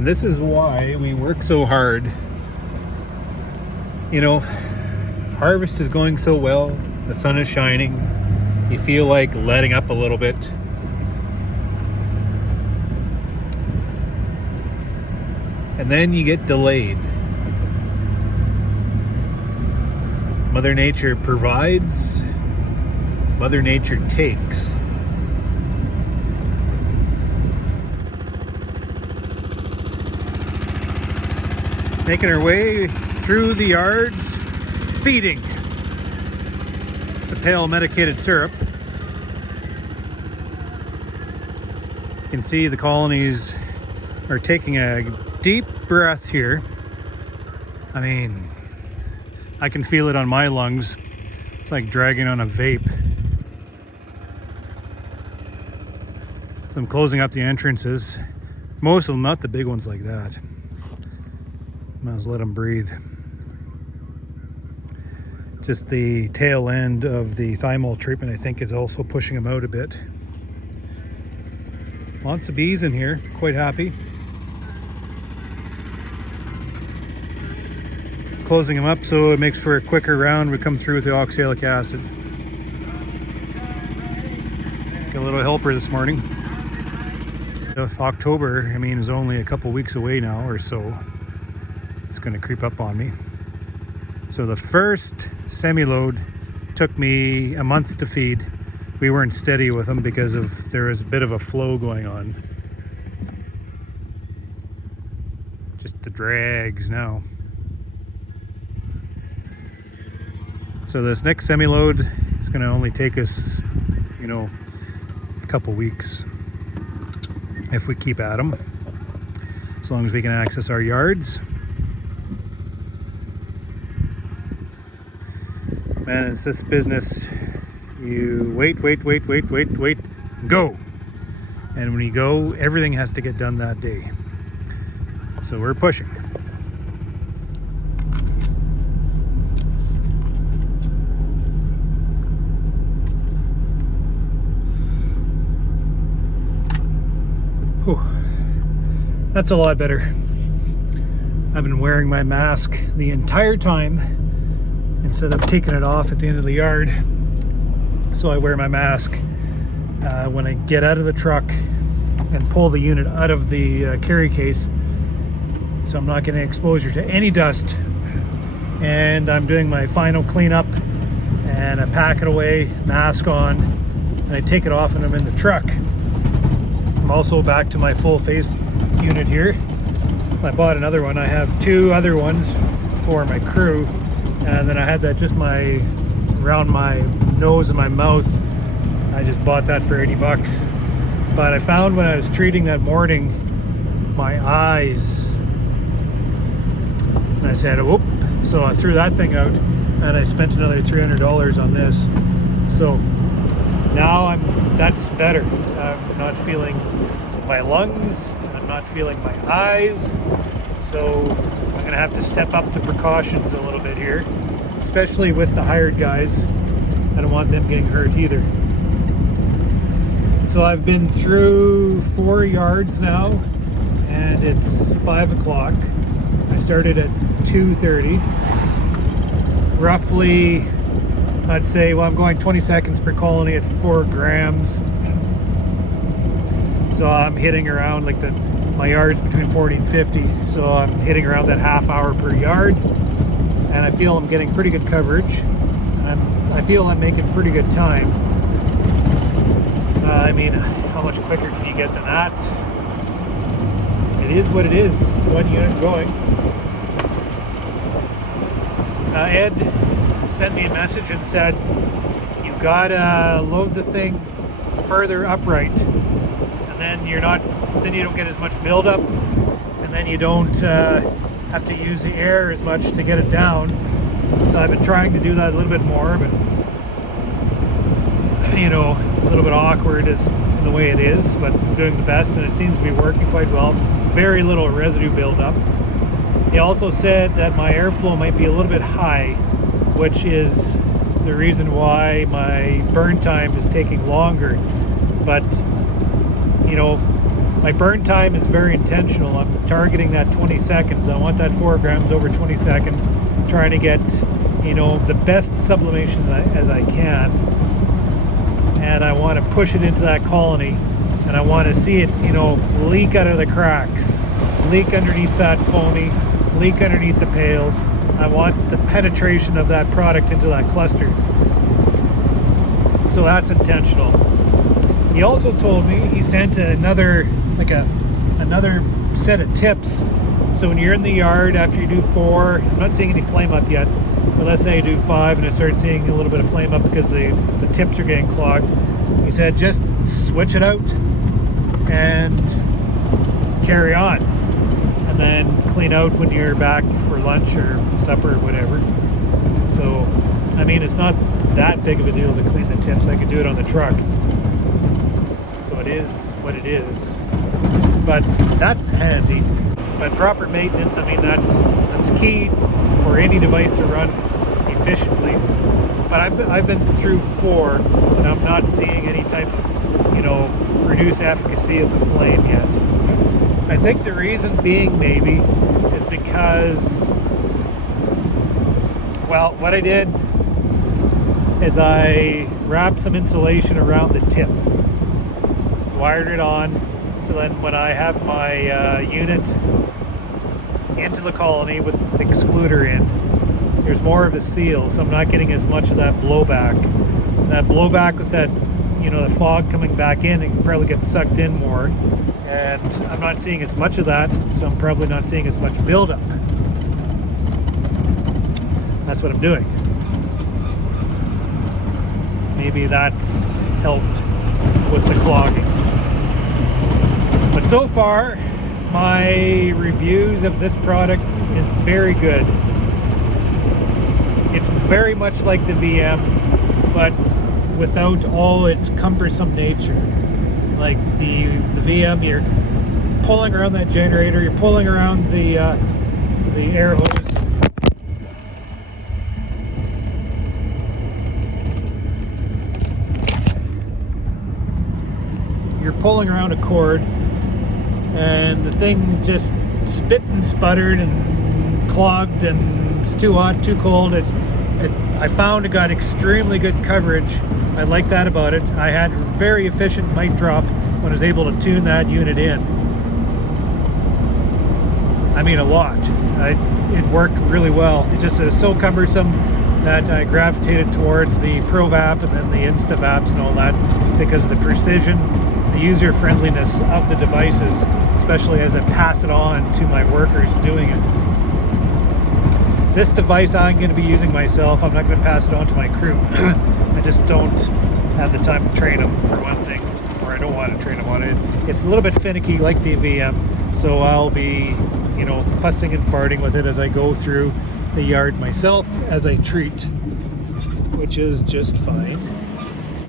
And this is why we work so hard. You know, harvest is going so well, the sun is shining, you feel like letting up a little bit. And then you get delayed. Mother Nature provides, Mother Nature takes. Making our way through the yards, feeding. It's a pale medicated syrup. You can see the colonies are taking a deep breath here. I mean, I can feel it on my lungs. It's like dragging on a vape. So I'm closing up the entrances. Most of them, not the big ones like that. Might as well let them breathe. Just the tail end of the thymol treatment, I think, is also pushing them out a bit. Lots of bees in here, quite happy. Closing them up so it makes for a quicker round. We come through with the oxalic acid. Got a little helper this morning. October, I mean, is only a couple weeks away now or so. It's going to creep up on me. So the first semi-load took me a month to feed. We weren't steady with them because there was a bit of a flow going on. Just the drags now. So this next semi-load is going to only take us, you know, a couple weeks if we keep at them, as long as we can access our yards. Man, it's this business. You wait, go. And when you go, everything has to get done that day. So we're pushing. Whew. That's a lot better. I've been wearing my mask the entire time instead of taking it off at the end of the yard. So I wear my mask when I get out of the truck and pull the unit out of the carry case, so I'm not getting exposure to any dust. And I'm doing my final cleanup and I pack it away, mask on, and I take it off when I'm in the truck. I'm also back to my full face unit here. I bought another one. I have two other ones for my crew, and then I had that just around my nose and my mouth. I just bought that for 80 bucks. But I found when I was treating that morning, my eyes, and I said, whoop. So I threw that thing out and I spent another $300 on this. So now that's better. I'm not feeling my lungs, I'm not feeling my eyes. So I'm gonna have to step up the precautions a little bit here, especially with the hired guys. I don't want them getting hurt either. So I've been through 4 yards now, and it's 5 o'clock. I started at 2:30. Roughly, I'd say, well, I'm going 20 seconds per colony at 4 grams. So I'm hitting around like my yard's between 40 and 50. So I'm hitting around that half hour per yard. And I feel I'm getting pretty good coverage. And I feel I'm making pretty good time. I mean, how much quicker can you get than that? It is what it is. 1 unit going. Ed sent me a message and said, you gotta load the thing further upright, and then you don't get as much buildup, and then you don't have to use the air as much to get it down. So I've been trying to do that a little bit more, but you know, a little bit awkward is the way it is, but I'm doing the best, and it seems to be working quite well. Very little residue buildup. He also said that my airflow might be a little bit high, which is the reason why my burn time is taking longer. But, you know, My burn time is very intentional. I'm targeting that 20 seconds. I want that 4 grams over 20 seconds, trying to get, you know, the best sublimation as I can. And I want to push it into that colony, and I want to see it, you know, leak out of the cracks, leak underneath that phony, leak underneath the pails. I want the penetration of that product into that cluster. So that's intentional. He also told me he sent another set of tips. So when you're in the yard after you do 4, I'm not seeing any flame up yet, but let's say I do 5 and I start seeing a little bit of flame up because the tips are getting clogged. He said just switch it out and carry on, and then clean out when you're back for lunch or supper or whatever. So I mean, it's not that big of a deal to clean the tips. I can do it on the truck. So it is what it is. But that's handy. But proper maintenance, I mean, that's key for any device to run efficiently. But I've been through 4, and I'm not seeing any type of, you know, reduced efficacy of the flame yet. I think the reason being maybe is because, well, what I did is I wrapped some insulation around the tip, wired it on, so then when I have my unit into the colony with the excluder in, there's more of a seal, so I'm not getting as much of that blowback. That blowback with that, you know, the fog coming back in, it can probably get sucked in more, and I'm not seeing as much of that, so I'm probably not seeing as much buildup. That's what I'm doing. Maybe that's helped with the clogging. But so far, my reviews of this product is very good. It's very much like the VM, but without all its cumbersome nature. Like the VM, you're pulling around that generator, you're pulling around the air hose. You're pulling around a cord, and the thing just spit and sputtered and clogged, and it's too hot, too cold. I found it got extremely good coverage. I like that about it. I had very efficient mic drop when I was able to tune that unit in. I mean, a lot. It worked really well. It just is so cumbersome that I gravitated towards the ProVap and then the InstaVaps and all that because of the precision, the user friendliness of the devices, especially as I pass it on to my workers doing it. This device I'm going to be using myself. I'm not going to pass it on to my crew. I just don't have the time to train them, for one thing, or I don't want to train them on it. It's a little bit finicky like the VM, so I'll be, you know, fussing and farting with it as I go through the yard myself as I treat, which is just fine.